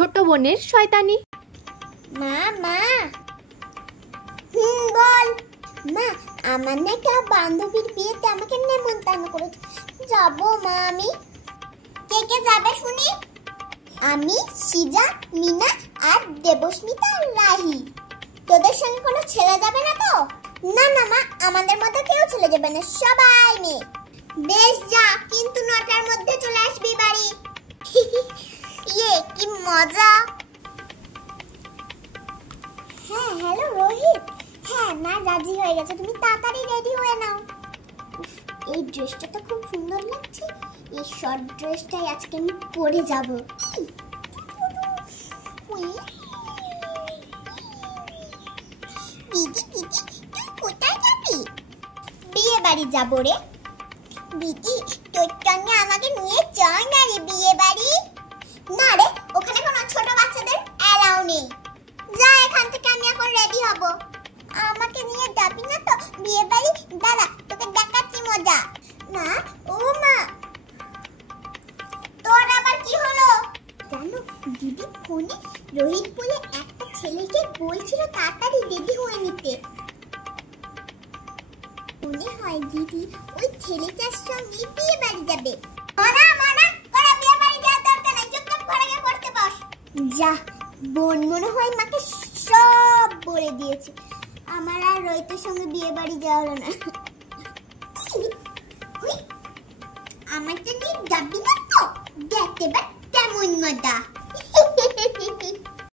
ছোট বোনের শয়তানি। মা মা বল। মা, আমার না একটা বান্ধবীর বিয়েতে আমাকে নেমন্তন্ন করেছে, যাবো মা আমি। কে কে যাবে শুনি? আমি, সিজা, মিনা আর দেবস্মিতা আর রাহি। তোদের সঙ্গে কোনো ছেলে যাবে না তো? না না মা, আমাদের মধ্যে কেউ ছেলে যাবে না, সবাই মেয়ে। বেশ যা, কিন্তু 9টার মধ্যে চলে আসবি বাড়ি। ইয়ে কি মজা। হ্যাঁ হ্যালো রোহিত। হ্যাঁ মা রাজি হয়ে গেছে, তুমি তাড়াতাড়ি রেডি হয়ে নাও। এই ড্রেসটা তো খুব সুন্দর লাগছে, এই শর্ট ড্রেসটাই আজকে আমি পরে যাব। দিদি দিদি তুই কোথায় যাবি? বিয়ে বাড়ি যাবো রে। দিদি তোর সঙ্গে আমাকে নিয়ে চল না রে বিয়ে বাড়ি। না রে, ওখানে কোনো ছোট বাচ্চাদের অ্যালাউ নেই। যা এখান থেকে, আমি এখন রেডি হব। আমাকে নিয়ে যাবি না তো বিয়ে বাড়ি? দাঁড়া তোকে দেখাচ্ছি মজা। না ও মা, তোর আবার কি হলো? জানো দিদি ফোনে রোহিত বলে একটা ছেলেকে বলছিল তাড়াতাড়ি রেডি হয়ে নিতে। মনে হয় দিদি ওই ছেলেটার সঙ্গে বিয়ে বাড়ি যাবে। মানা মানা তোরা বিয়ে বাড়ি যাওয়ার দরকার নাই, চুপচাপ ঘরে গিয়ে পড়তে বস। যা, বোন মনে হয় মাকে সব বলে দিয়েছে। আমার আর রোহিতের সঙ্গে বিয়ে বাড়ি যাওয়া হলো না। আমাকে নিয়ে যাবি না তো? দেখ এবার কেমন মজা।